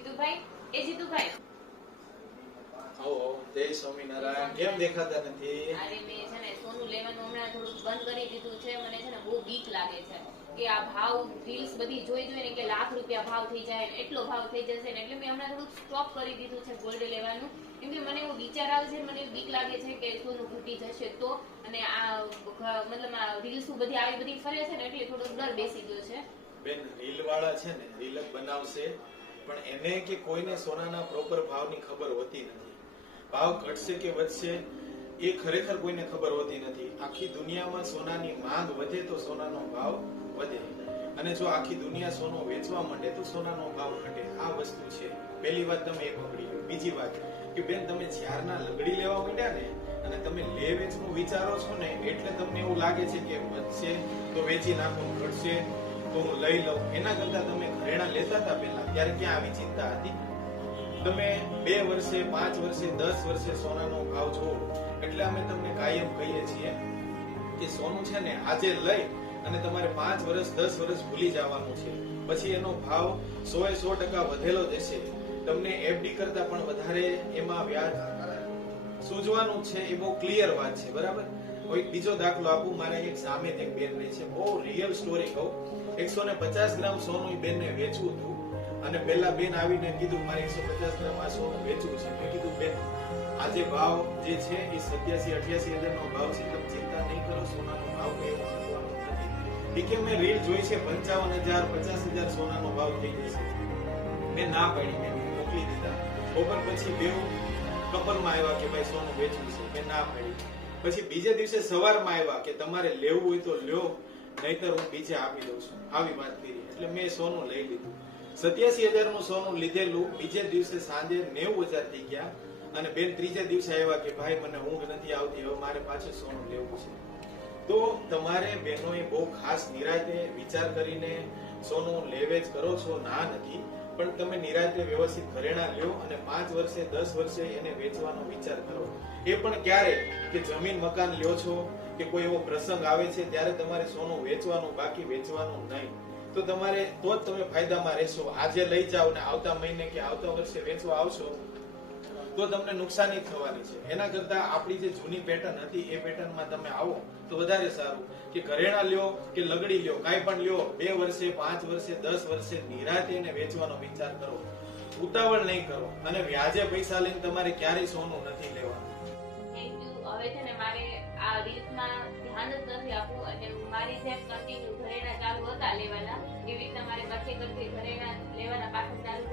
જીતુભાઈ, એ જીતુભાઈ, આવો જય સ્વામિનારાયણ. કેમ દેખાતા નથી? અરે મેં છે ને સોનું લેવાનું હમણાં થોડુંક બંધ કરી દીધું છે. મને છે ને બહુ બીક લાગે છે કે આ ભાવ રીલ્સ બધી જોઈને કે લાખ રૂપિયા ભાવ થઈ જાય ને એટલો ભાવ થઈ જશે ને, એટલે મેં હમણાં થોડુંક સ્ટોપ કરી દીધું છે ગોલ્ડ લેવાનું. કેમ કે મને એવો વિચાર આવે છે, મને બીક લાગે છે કે સોનું ઘટી જશે તો, અને આ મતલબ આ રીલ્સ બધી આવી બધી ફરે છે ને એટલે થોડો ડર બેસી ગયો છે. બેન, રીલ વાળા છે ને રીલ જ બનાવશે, પણ એને કે કોઈને સોનાના પ્રોપર ભાવની ખબર હોતી નથી. ભાવ ઘટશે કે વધશે એ ખરેખર કોઈને ખબર હોતી નથી. આખી દુનિયામાં સોનાની માંગ વધે તો સોનાનો ભાવ વધે, અને જો આખી દુનિયા સોનું વેચવા માંડે તો સોનાનો ભાવ ઘટે. આ વસ્તુ છે. પહેલી વાત તમે એ પકડી લો. બીજી વાત કે બેન, તમે જ્યારના લગડી લેવા માંડ્યા ને અને તમે લે વેચનું વિચારો છો ને, એટલે તમને એવું લાગે છે કે વધશે તો વેચી નાખું, ઘટશે તો હું લઈ લઉં. એના કરતા તમે ઘરેણા લેતા હતા પહેલા, ત્યારે ક્યાં આવી ચિંતા હતી? તમે 2 વર્ષે 5 વર્ષે 10 વર્ષે સોનાનો ભાવ જોવો, એટલે અમે તમને કાયમ કહીએ છીએ કે સોનું છે ને આજે લઈ અને તમારે 5 વર્ષ 10 વર્ષ ભૂલી જવાનું છે. પછી એનો ભાવ 100% વધેલો જશે. તમને એફડી કરતા પણ વધારે એમાં વ્યાજ સૂઝવાનું છે. એ બહુ ક્લિયર વાત છે, બરાબર? કોઈ બીજો દાખલો આપું. મારા એક સામે એક બેન રહી છે, બહુ રિયલ સ્ટોરી કહું. 150 ગ્રામ સોનું બેનને વેચવું હતું, અને પેલા બેન આવીને કીધું મારે 150 ગ્રામ આ સોનું વેચવું છે. મેં કીધું બેન, આજે ભાવ જે છે એ 87-88 હજાર નો ભાવ છે, તમે ચિંતા નહીં કરો, સોનાનો ભાવ કોઈ એવો વધવાનો નથી. કે મેં રીલ જોઈ છે 55,000 50,000 સોનાનો ભાવ થઈ જશે. મેં ના પાડી, મેં મોકલી દીધા. બપોર પછી બેવ કપલમાં આવ્યા કે ભાઈ સોનું વેચવું છે. મેં ના પાડી. પછી બીજે દિવસે સવારમાં આવ્યા કે તમારે લેવું હોય તો લ્યો, નહીતર હું બીજે આપી દઉં છું. આવી વાત કરી એટલે મેં સોનું લઈ લીધું. 87,000 નું સોનું લીધેલું. બીજે દિવસે સાંજે 90,000 થઈ ગયા. અને બેન ત્રીજે દિવસે આવ્યા કે ભાઈ મને ઊંઘ નથી આવતી, હવે મારે પાછું સોનું લેવું છે. તો તમારે બહેનોએ બહુ ખાસ નિરાંતે વિચાર કરીને સોનું લેવેચ કરો છો, ના નથી, પણ તમે નિરાંતે વ્યવસ્થિત ઘરેણા લ્યો અને 5 વર્ષે 10 વર્ષે એને વેચવાનો વિચાર કરો. એ પણ ક્યારે કે જમીન મકાન લ્યો છો કે કોઈ એવો પ્રસંગ આવે છે ત્યારે તમારે સોનું વેચવાનું, બાકી વેચવાનું નહીં. તો તમારે તો જ તમે ફાયદામાં રહેશો. આજે લઈ જાઓ ને આવતા મહિને કે આવતા વર્ષે વેચવા આવશો તો તમને નુકસાની થવાની છે. એના કરતા આપણી જે જૂની પેટર્ન હતી એ પેટર્નમાં તમે આવો તો વધારે સારું. કે ઘરેણા લ્યો કે લગડી લ્યો, કાંઈ પણ લ્યો, 2 વર્ષે 5 વર્ષે 10 વર્ષે નિરાંતે એને વેચવાનો વિચાર કરો. ઉતાવળ નહીં કરો, અને વ્યાજે પૈસા લઈને તમારે ક્યારેય સોનું નથી લેવાનું. Thank you. હવે છે ને મારે આ રીલ્સમાં ધ્યાન જ નથી આપવું, અને મારી જેમ કન્ટિન્યુ ઘરેણા ચાલુ હતા લેવાના, એવી રીતના મારે બચે કરતી ઘરેણા લેવાના પાછળ ચાલુ